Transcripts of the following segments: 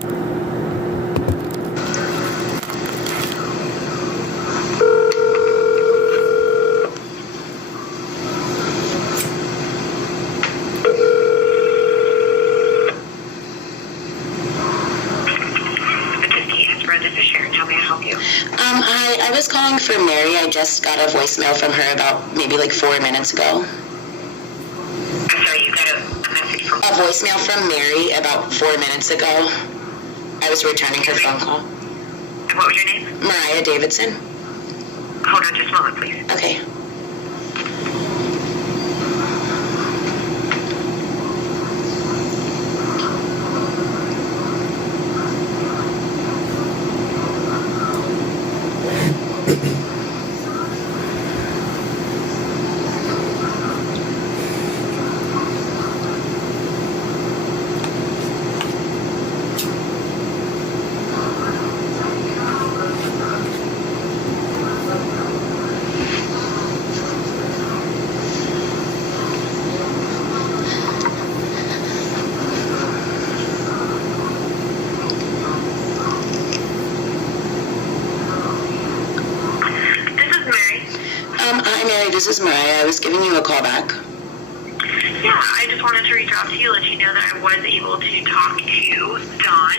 I was calling for Mary. I just got a voicemail from her about maybe like 4 minutes ago. I'm sorry, you got a message from... A voicemail from Mary about 4 minutes ago. I was returning her phone call. And what was your name? Mariah Davidson. Hold on just a moment, please. Okay. Hi Mary, this is Mariah. I was giving you a call back. Yeah, I just wanted to reach out to you, let you know that I was able to talk to Dawn,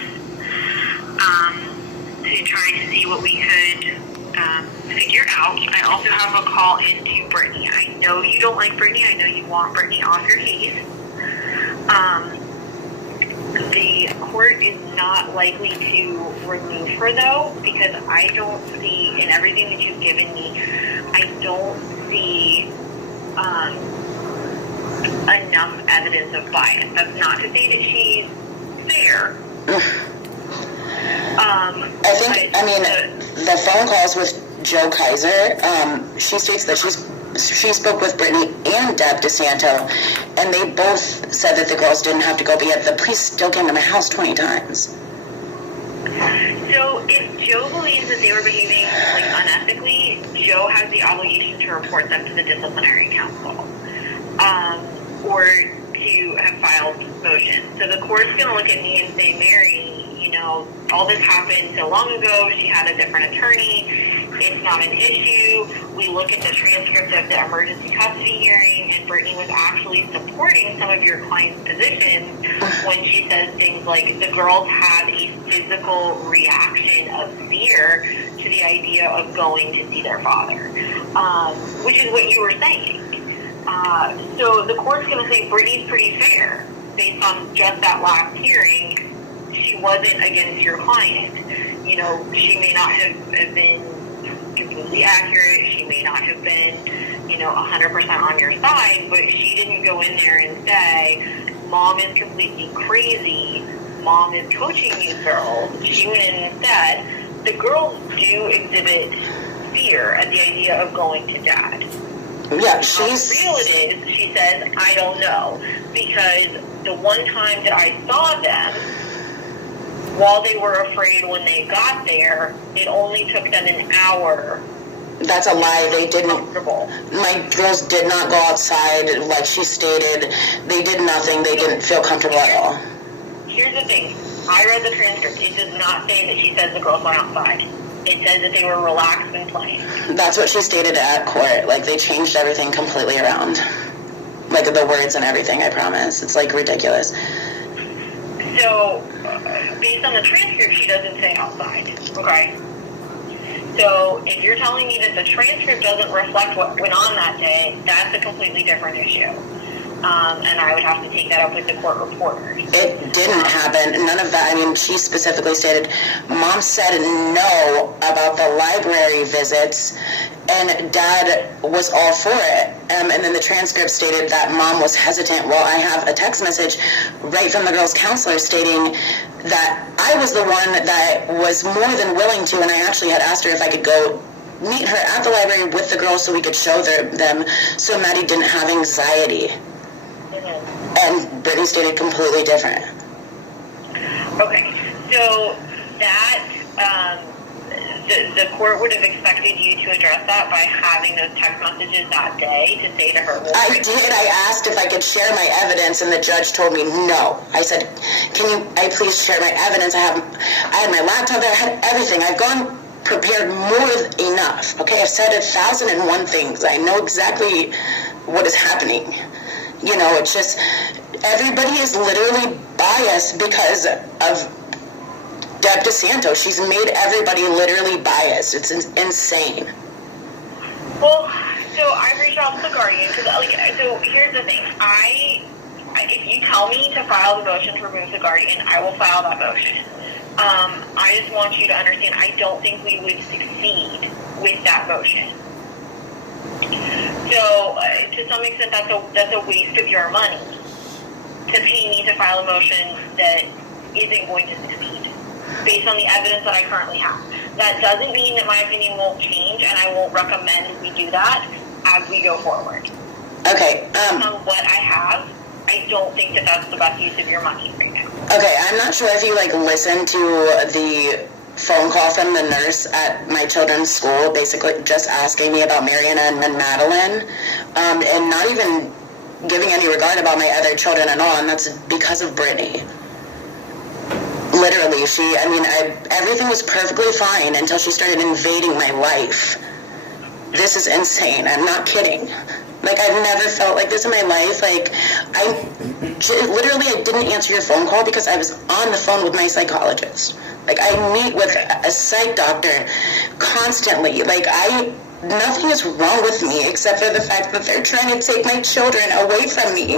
to try to see what we could figure out. I also have a call into Brittany. I know you don't like Brittany. I know you want Brittany off your case. The court is not likely to remove her though, because I don't see, in everything that you've given me, I don't see enough evidence of bias. That's not to say that she's fair. The phone calls with Joe Kaiser, she states that she spoke with Brittany and Deb DeSanto, and they both said that the girls didn't have to go, but yet the police still came to my house 20 times. So if Joe believes that they were behaving unethically, Joe has the obligation to report them to the disciplinary council, or to have filed motion. So the court's going to look at me and say, Mary, all this happened so long ago. She had a different attorney. It's not an issue. We look at the transcript of the emergency custody hearing, and Brittany was actually supporting some of your client's positions when she says things like the girls had a physical reaction of fear to the idea of going to see their father, which is what you were saying. So the court's going to say Brittany's pretty fair based on just that last hearing. She wasn't against your client. She may not have been completely accurate. She may not have been, 100% on your side, but she didn't go in there and say, Mom is completely crazy. Mom is coaching you girls. She went in and said, the girls do exhibit fear at the idea of going to Dad. Yeah, How real it is, she says, I don't know. Because the one time that I saw them, while they were afraid when they got there, it only took them an hour. That's a lie. They didn't. My girls did not go outside, like she stated. They did nothing. They didn't feel comfortable at all. Here's the thing. I read the transcript. It does not say that she says the girls went outside. It says that they were relaxed and playing. That's what she stated at court. They changed everything completely around. The words and everything, I promise. It's, ridiculous. So, based on the transcript, she doesn't say outside, okay? So, if you're telling me that the transcript doesn't reflect what went on that day, that's a completely different issue. And I would have to take that up with the court reporters. It didn't happen. None of that. She specifically stated, Mom said no about the library visits, and Dad was all for it. And then the transcript stated that Mom was hesitant. Well, I have a text message right from the girls' counselor stating that I was the one that was more than willing to, and I actually had asked her if I could go meet her at the library with the girls so we could show them so Maddie didn't have anxiety. And Brittany stated completely different. Okay, so that the court would have expected you to address that by having those text messages that day to say to her, well, I did. I asked if I could share my evidence, and the judge told me no. I said, I please share my evidence? I had my laptop there. I had everything. I've gone prepared more than enough. Okay, I've said 1,001 things. I know exactly what is happening. You know, it's just, everybody is literally biased because of Deb DeSanto. She's made everybody literally biased. It's insane. Well, so I reached out to the Guardian because, so here's the thing. If you tell me to file the motion to remove the Guardian, I will file that motion. I just want you to understand, I don't think we would succeed with that motion. So, to some extent, that's a waste of your money to pay me to file a motion that isn't going to succeed based on the evidence that I currently have. That doesn't mean that my opinion won't change, and I won't recommend we do that as we go forward. Okay. On what I have, I don't think that that's the best use of your money right now. Okay, I'm not sure if you listened to the phone call from the nurse at my children's school, basically just asking me about Mariana and Madeline, and not even giving any regard about my other children at all, and that's because of Brittany. Literally, everything was perfectly fine until she started invading my life. This is insane. I'm not kidding. I've never felt like this in my life. I didn't answer your phone call because I was on the phone with my psychologist. I meet with a psych doctor constantly. Nothing is wrong with me except for the fact that they're trying to take my children away from me.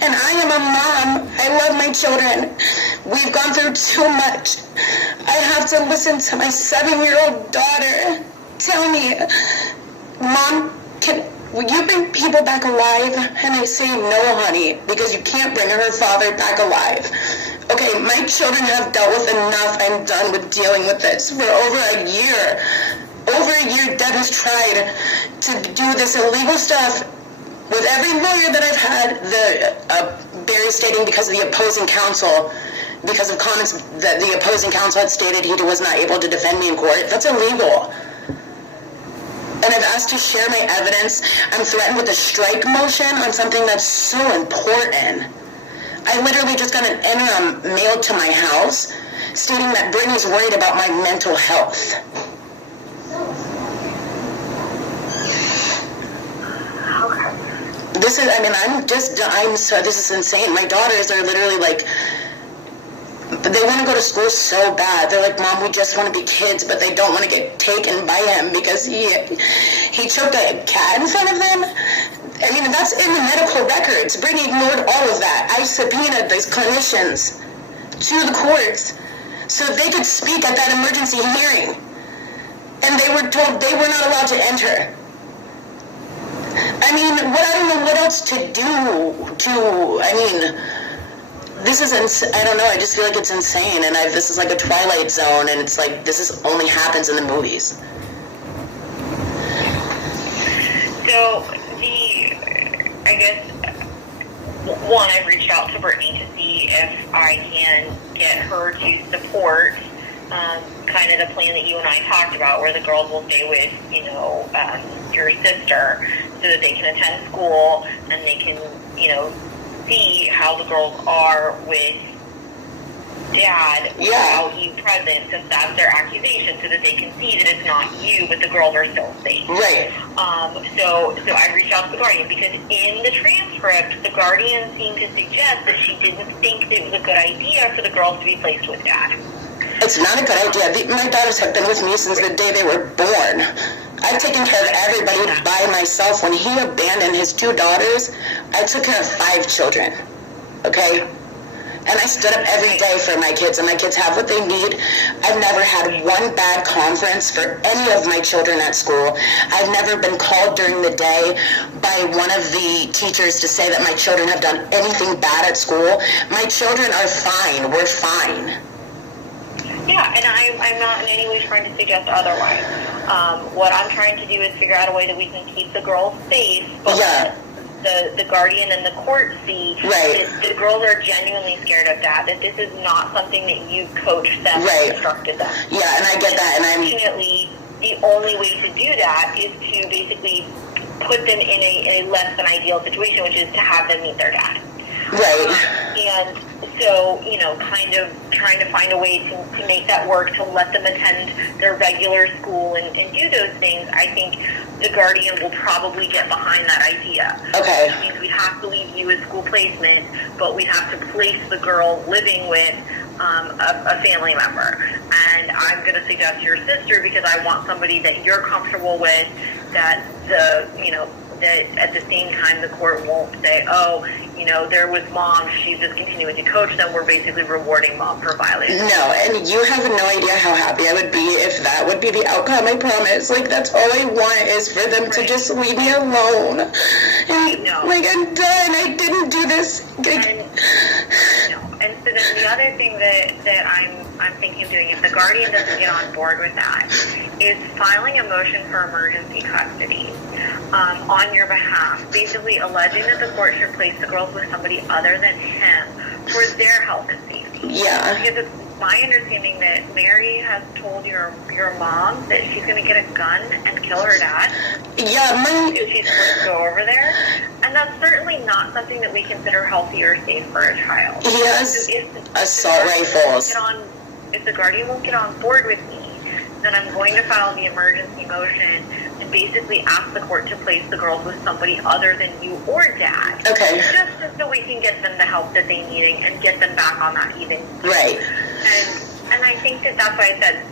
And I am a mom. I love my children. We've gone through too much. I have to listen to my 7-year-old daughter tell me, Mom, will you bring people back alive? And I say, no, honey, because you can't bring her father back alive. Okay, my children have dealt with enough. I'm done with dealing with this for over a year. Over a year, Deb has tried to do this illegal stuff with every lawyer that I've had. Barry stating because of the opposing counsel, because of comments that the opposing counsel had stated he was not able to defend me in court. That's illegal. And I've asked to share my evidence. I'm threatened with a strike motion on something that's so important. I literally just got an interim mailed to my house stating that Brittany's worried about my mental health. This is, this is insane. My daughters are literally they want to go to school so bad. They're like, Mom, we just want to be kids, but they don't want to get taken by him because he choked a cat in front of them. That's in the medical records. Brittany ignored all of that. I subpoenaed those clinicians to the courts so that they could speak at that emergency hearing. And they were told they were not allowed to enter. I don't know what else to do this is, I don't know, I just feel like it's insane, and this is like a Twilight Zone, and it's like, only happens in the movies. So, I've reached out to Brittany to see if I can get her to support kind of the plan that you and I talked about, where the girls will stay with, your sister, so that they can attend school and they can, see how the girls are with Dad without you present, since that's their accusation, so that they can see that it's not you, but the girls are still safe. Right. So I reached out to the Guardian because in the transcript, the Guardian seemed to suggest that she didn't think that it was a good idea for the girls to be placed with Dad. It's not a good idea. My daughters have been with me since the day they were born. I've taken care of everybody by myself. When he abandoned his 2 daughters, I took care of 5 children. Okay? And I stood up every day for my kids, and my kids have what they need. I've never had one bad conference for any of my children at school. I've never been called during the day by one of the teachers to say that my children have done anything bad at school. My children are fine. We're fine. Yeah, and I'm not in any way trying to suggest otherwise. What I'm trying to do is figure out a way that we can keep the girls safe, but the guardian and the court see that the girls are genuinely scared of Dad, that this is not something that you coached them and instructed them. Yeah, and I get that, and unfortunately, the only way to do that is to basically put them in a less than ideal situation, which is to have them meet their dad. And so, you know, kind of trying to find a way to make that work, to let them attend their regular school and do those things, I think the guardian will probably get behind that idea. Okay. Which means we'd have to leave you as school placement, but we'd have to place the girl living with a family member. And I'm going to suggest your sister because I want somebody that you're comfortable with, that that at the same time the court won't say, oh, you know, there was Mom, she's just continuing to coach them, we're basically rewarding Mom for violating. No, and you have no idea how happy I would be if that would be the outcome, I promise. Like, that's all I want is for them to just leave me alone. And, like, I'm done, I didn't do this. And so then the other thing that I'm thinking of doing, if the guardian doesn't get on board with that, is filing a motion for emergency custody on your behalf, basically alleging that the court should place the girls with somebody other than him for their health and safety. Yeah. Because it's my understanding that Mary has told your mom that she's going to get a gun and kill her dad. Yeah, if she's going to go over there. And that's certainly not something that we consider healthy or safe for a child. He has assault rifles. If the guardian won't get on board with me, then I'm going to file the emergency motion and basically ask the court to place the girls with somebody other than you or Dad. Okay. Just so we can get them the help that they need and get them back on that even. Right. And I think that's why I said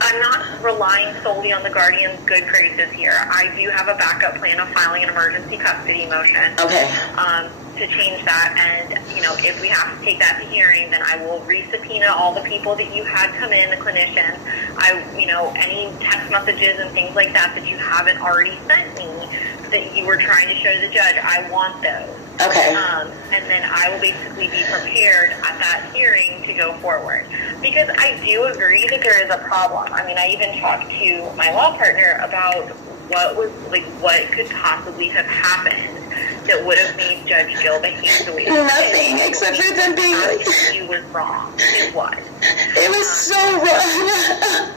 I'm not relying solely on the guardian's good graces here. I do have a backup plan of filing an emergency custody motion. Okay. To change that, and you know, if we have to take that to hearing, then I will re-subpoena all the people that you had come in, the clinicians. Any text messages and things like that you haven't already sent me that you were trying to show the judge, I want those. Okay. And then I will basically be prepared at that hearing to go forward. Because I do agree that there is a problem. I mean, I even talked to my law partner about what could possibly have happened that would have made Judge Gill behave the way he did. Nothing, except for them being like... He was wrong. It was. It was so wrong.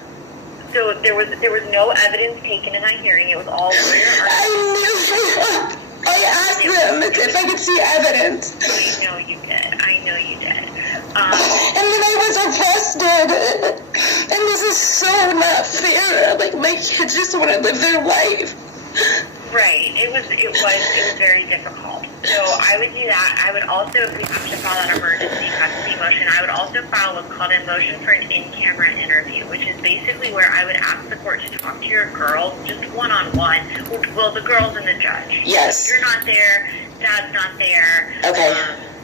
So there was no evidence taken in that hearing. It was all lawyer argument. I asked them if I could see evidence. I know you did. And then I was arrested. And this is so not fair. Like, my kids just want to live their life. Right. It was very difficult. So I would do that. I would also, if we have to file an emergency custody motion, I would also file what's called a motion for an in-camera interview, which is basically where I would ask the court to talk to your girls just one-on-one. Well, the girls and the judge. Yes. You're not there. Dad's not there. Okay.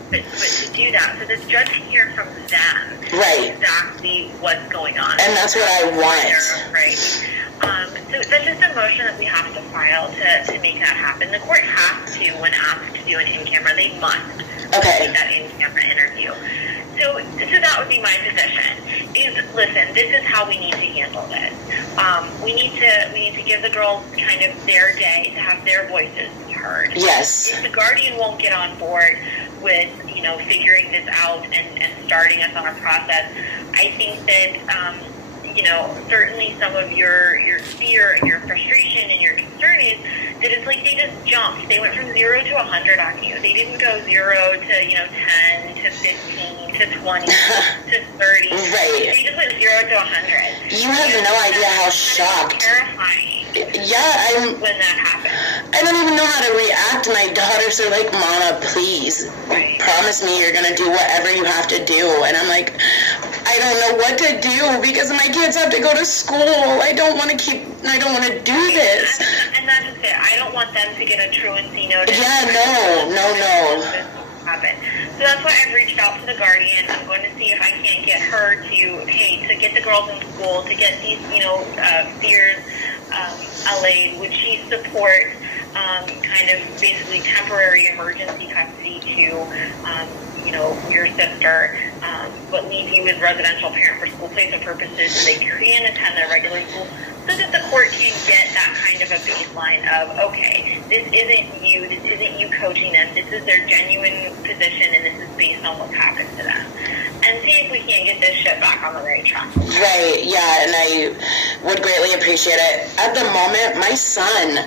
But to do that, so the judge can hear from them exactly what's going on. And that's what I want. Right. So that's just a motion that we have to file to make that happen. The court has to, when asked to do an in-camera, they must make that in-camera interview. So that would be my position. Listen, this is how we need to handle this. We need to give the girls kind of their day to have their voices heard. Yes. If the guardian won't get on board with figuring this out and starting us on a process, I think that certainly some of your fear and your frustration and your concern is that it's like they just jumped. They went from 0 to 100 on you. They didn't go 0 to 10 to 15 to 20 to 30. Right. They just went 0 to 100. You have no idea how shocked. Terrifying. Yeah, when that happens. I don't even know how to react. My daughters are like, Mama, please, promise me you're going to do whatever you have to do. And I'm like, I don't know what to do because my kids have to go to school. I don't want to do this. And that's just it. I don't want them to get a truancy notice. Yeah, no. Happen. So that's why I've reached out to the guardian. I'm going to see if I can't get her to get the girls in school, to get these, fears allayed. Would she support kind of basically temporary emergency custody to, your sister, but leave you as residential parent for school placement purposes so they can attend their regular school, so that the court can get that kind of a baseline of, okay, this isn't you coaching them. This is their genuine position, and this is based on what's happened to them. And see if we can't get this shit back on the right track. Right, yeah, and I would greatly appreciate it. At the moment, my son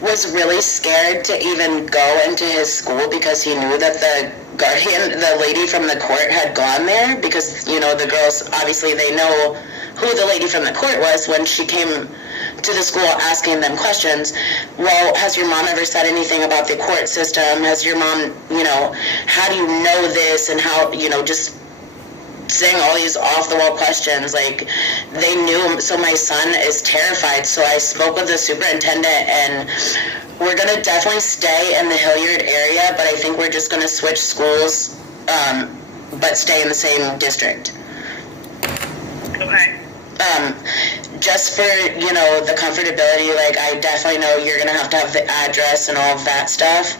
was really scared to even go into his school because he knew that the guardian, the lady from the court, had gone there because, you know, the girls, obviously they know who the lady from the court was when she came to the school asking them questions. Well, has your mom ever said anything about the court system? Has your mom, you know, how do you know this? And how, you know, just saying all these off-the-wall questions. Like, they knew. So my son is terrified. So I spoke with the superintendent, and we're going to definitely stay in the Hilliard area, but I think we're just going to switch schools, but stay in the same district. Okay. Just for, you know, the comfortability, like, I definitely know you're going to have the address and all of that stuff.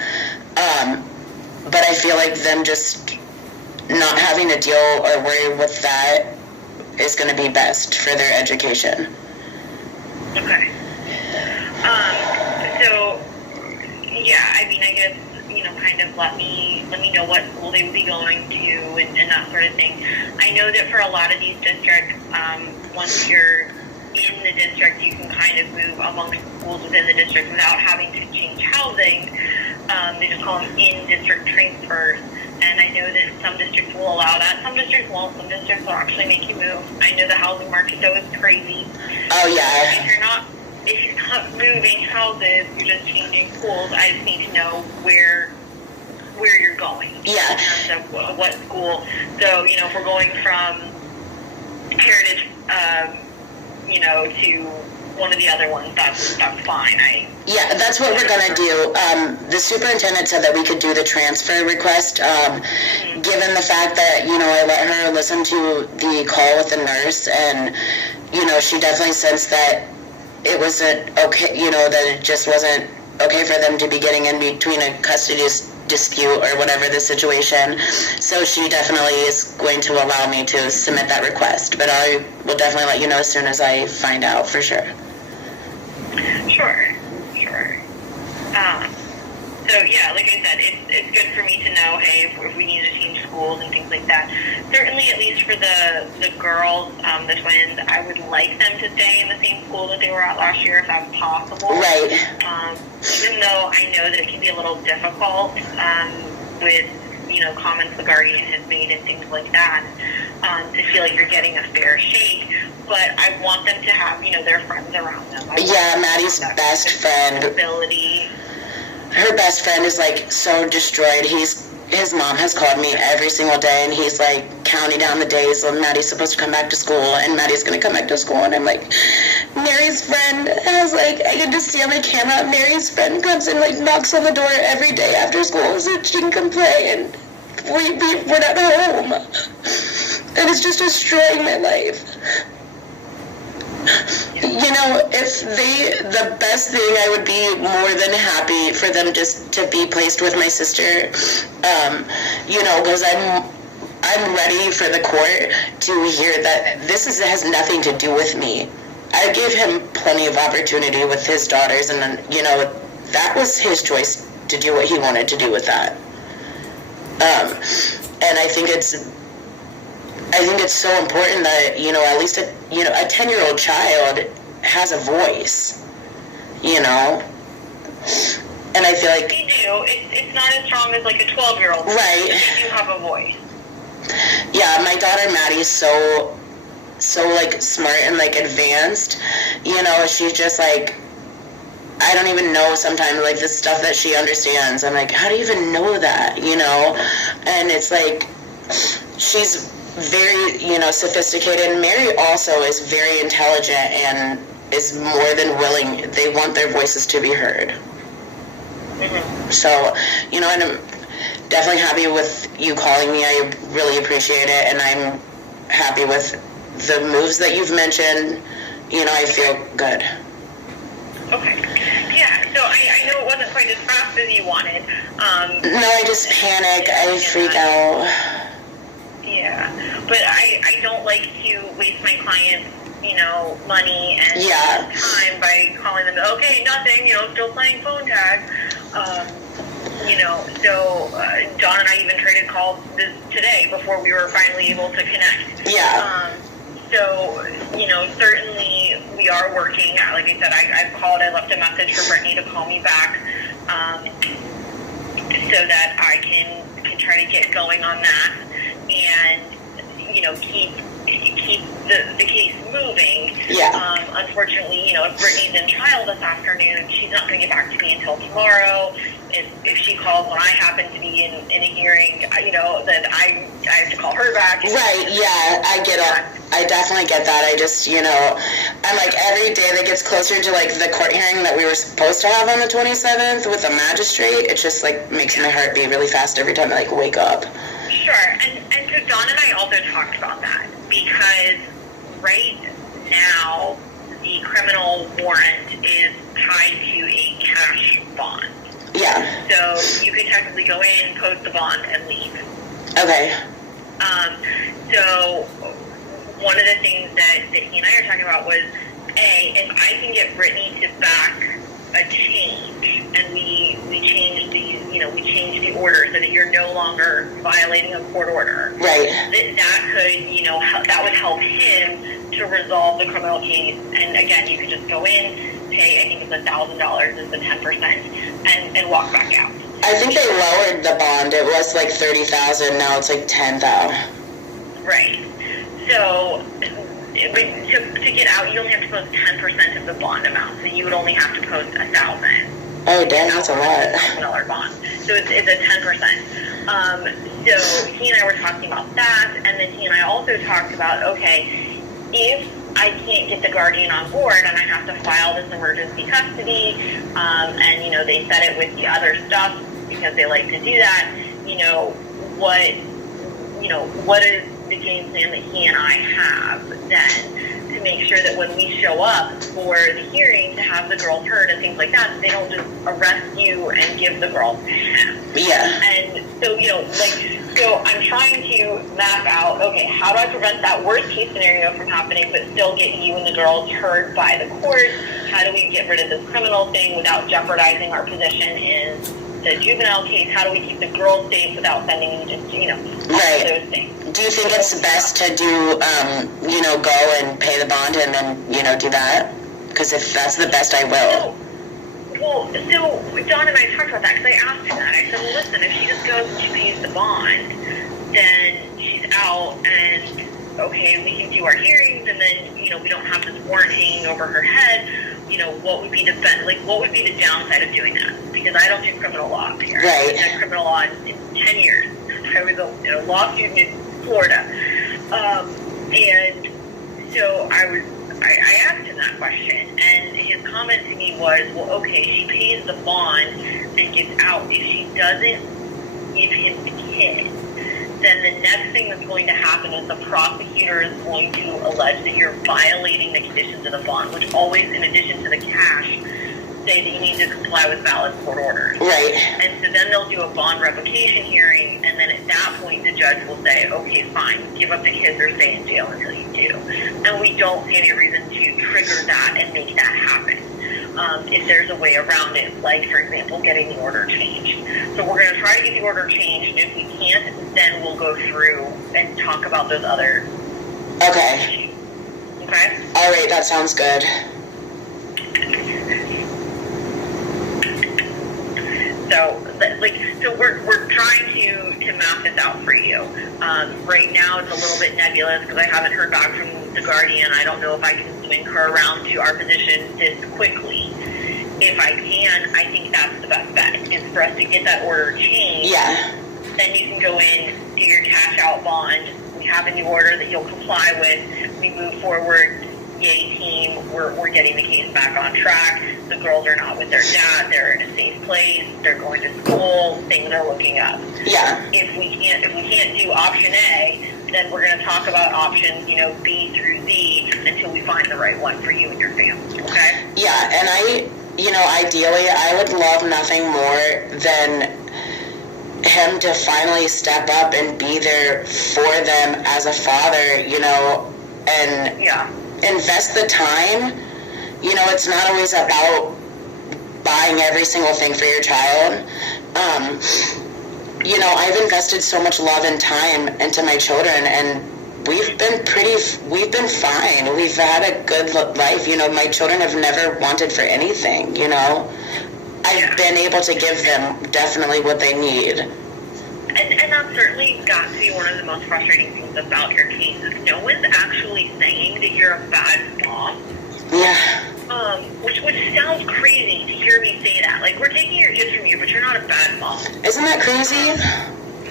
But I feel like them just not having to deal or worry with that is going to be best for their education. Okay. So, yeah, I mean, I guess, you know, kind of let me know what school they would be going to and that sort of thing. I know that for a lot of these districts, once you're in the district, you can kind of move amongst schools within the district without having to change housing. They just call them in-district transfers. And I know that some districts will allow that. Some districts won't. Some districts will actually make you move. I know the housing market, though, is crazy. Oh, yeah. If you're not moving houses, you're just changing schools. I just need to know where you're going. Yeah. In terms of what school. So, you know, if we're going from Heritage, you know, to one of the other ones, that's fine. Yeah, that's what we're going to do. The superintendent said that we could do the transfer request, given the fact that, you know, I let her listen to the call with the nurse, and, you know, she definitely sensed that it wasn't okay, you know, that it just wasn't okay for them to be getting in between a custody dispute or whatever the situation. So she definitely is going to allow me to submit that request, but I will definitely let you know as soon as I find out for sure. Sure. So yeah, like I said, it's good for me to know, hey, if we need to change schools and things like that. Certainly, at least for the girls, the twins, I would like them to stay in the same school that they were at last year if that was possible. Right. Even though I know that it can be a little difficult with, you know, comments the guardian has made and things like that, to feel like you're getting a fair shake. But I want them to have, you know, their friends around them. Yeah, Maddie's best friend. Her best friend is, like, so destroyed. His mom has called me every single day, and he's, like, counting down the days when Maddie's supposed to come back to school, and Maddie's going to come back to school. And I'm like, Mary's friend has, like, I can just see on my camera, Mary's friend comes and, like, knocks on the door every day after school so she can come play, and we're not home. And it's just destroying my life. You know, the best thing, I would be more than happy for them just to be placed with my sister, you know, because I'm ready for the court to hear that this has nothing to do with me. I gave him plenty of opportunity with his daughters, and, you know, that was his choice to do what he wanted to do with that. And I think it's so important that, you know, at least a 10-year-old child has a voice, you know, and I feel like they do. It's not as strong as like a 12-year-old. Right. They do have a voice. Yeah, my daughter Maddie's so like smart and like advanced, you know. She's just like, I don't even know sometimes, like, the stuff that she understands. I'm like, how do you even know that, you know? And it's like, she's very, you know, sophisticated. And Mary also is very intelligent and is more than willing. They want their voices to be heard. Mm-hmm. So, you know, and I'm definitely happy with you calling me. I really appreciate it, and I'm happy with the moves that you've mentioned. You know, I feel good. Okay. Yeah, so I know it wasn't quite as fast as you wanted. No, I just panic. I freak out. Yeah, but I don't like to waste my clients, money and Yeah. time by calling them, okay, nothing, still playing phone tag. So John and I even traded calls today before we were finally able to connect. Yeah. So, certainly we are working. Like I said, I've called, I left a message for Brittany to call me back so that I can try to get going on that and, keep the case moving. Yeah. Unfortunately, if Brittany's in trial this afternoon, she's not going to get back to me until tomorrow. If she calls when I happen to be in a hearing, then I have to call her back. Right, yeah, I get it. I definitely get that. I just, I'm like, every day that gets closer to, like, the court hearing that we were supposed to have on the 27th with the magistrate, it just, like, makes my heart beat really fast every time I, like, wake up. Sure, and so Dawn and I also talked about that, because right now the criminal warrant is tied to a cash bond. Yeah. So you could technically go in, post the bond, and leave. Okay. So one of the things that he and I are talking about was, if I can get Brittany to back a change, and we change the order so that you're no longer violating a court order. Right. That could, that would help him to resolve the criminal case. And again, you could just go in, pay, I think it's $1,000 is the 10%, and walk back out. I think they lowered the bond. It was like $30,000. Now it's like $10,000. Right. So to get out, you only have to post 10% of the bond amount. So you would only have to post $1,000. Oh, dang, that's a lot. $1,000 bond. So it's a 10%. So he and I were talking about that, and then he and I also talked about, okay, if I can't get the guardian on board and I have to file this emergency custody, and they set it with the other stuff because they like to do that, what is the game plan that he and I have then to make sure that when we show up for the hearing to have the girls heard and things like that, they don't just arrest you and give the girls to him. Yeah. And so, so I'm trying to map out, okay, how do I prevent that worst case scenario from happening but still get you and the girls heard by the court? How do we get rid of this criminal thing without jeopardizing our position in the juvenile case? How do we keep the girls safe without sending them to, right. all those things? Do you think it's best to do, go and pay the bond and then, do that? Because if that's the best, I will. So Dawn and I talked about that because I asked him that. I said, well, listen, if she just goes and she pays the bond, then she's out and, okay, we can do our hearings and then, we don't have this warrant hanging over her head. What would be the downside of doing that? Because I don't do criminal law here. Right. I've done criminal law in 10 years. I was a law student in Florida. And so I asked him that question, and his comment to me was, well, okay, she pays the bond and gets out. If she doesn't give him the kid, then the next thing that's going to happen is the prosecutor is going to allege that you're violating the conditions of the bond, which always, in addition to the cash, say that you need to comply with valid court orders. Right. And so then they'll do a bond revocation hearing, and then at that point the judge will say, okay, fine, give up the kids or stay in jail until you do. And we don't see any reason to trigger that and make that happen. If there's a way around it, like, for example, getting the order changed. So we're going to try to get the order changed, and if we can't, then we'll go through and talk about those other Okay. issues. Okay? All right, that sounds good. So we're trying to map this out for you. Right now it's a little bit nebulous because I haven't heard back from the guardian. I don't know if I can swing her around to our position this quickly. If I can, I think that's the best bet, is for us to get that order changed. Yeah. Then you can go in, do your cash out bond. We have a new order that you'll comply with. We move forward. Yay team, we're getting the case back on track. The girls are not with their dad. They're in a safe place. They're going to school. Things are looking up. Yeah. If we can't do option A, then we're going to talk about options, B through Z until we find the right one for you and your family. Okay? Yeah, and ideally, I would love nothing more than him to finally step up and be there for them as a father, and Yeah. invest the time. You know, it's not always about buying every single thing for your child. You know, I've invested so much love and time into my children, and we've been fine. We've had a good life. You know, my children have never wanted for anything, you know. I've been able to give them definitely what they need. And that's certainly got to be one of the most frustrating things about your case is no one's actually saying that you're a bad mom. Yeah. Which sounds crazy to hear me say that. Like, we're taking your kids from you, but you're not a bad mom. Isn't that crazy?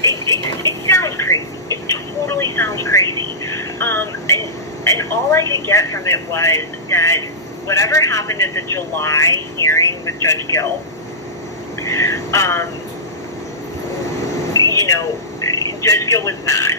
It sounds crazy. It totally sounds crazy. And all I could get from it was that whatever happened at the July hearing with Judge Gill, you know, Judge Gill was mad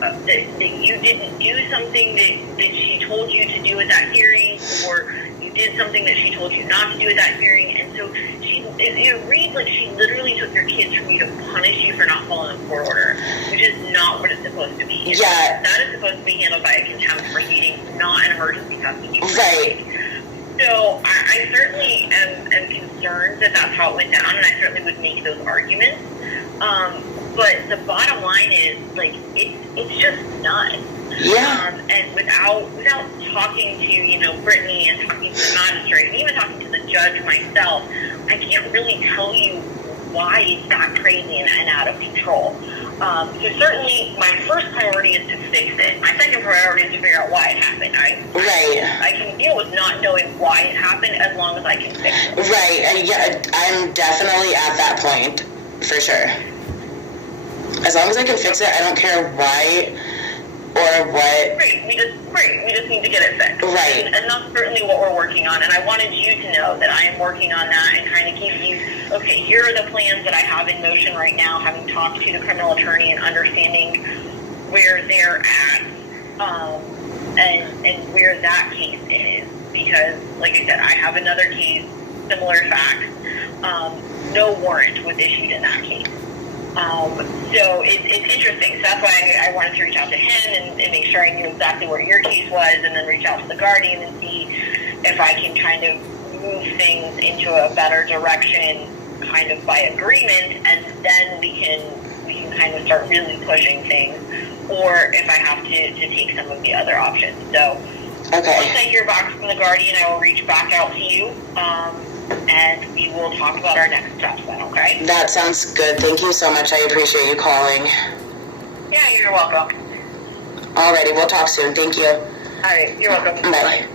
that you didn't do something that she told you to do at that hearing, or you did something that she told you not to do at that hearing. And so it reads like she literally took your kids from you to punish you for not following a court order, which is not what it's supposed to be. Yeah. That is supposed to be handled by a contempt proceeding, not an emergency custody. Right. So I certainly am concerned that that's how it went down, and I certainly would make those arguments. But the bottom line is, like, it's just nuts. Yeah. And without talking to, you know, Brittany and talking to the magistrate and even talking to the judge myself, I can't really tell you why it's that crazy and out of control. So certainly my first priority is to fix it. My second priority is to figure out why it happened. I can deal with not knowing why it happened as long as I can fix it. Right. And yeah, I'm definitely at that point, for sure. As long as I can fix it, I don't care why or what. Right. We just need to get it fixed. Right. And that's certainly what we're working on. And I wanted you to know that I am working on that and kind of give you, okay, here are the plans that I have in motion right now, having talked to the criminal attorney and understanding where they're at, and where that case is. Because, like I said, I have another case, similar facts. No warrant was issued in that case. So it's interesting. So that's why I wanted to reach out to him and make sure I knew exactly where your case was, and then reach out to the guardian and see if I can kind of move things into a better direction, kind of by agreement, and then we can kind of start really pushing things, or if I have to take some of the other options. So once I hear back from the guardian, I will reach back out to you. And we will talk about our next steps then, okay? That sounds good. Thank you so much. I appreciate you calling. Yeah, you're welcome. Alrighty, we'll talk soon. Thank you. All right, you're welcome. Bye.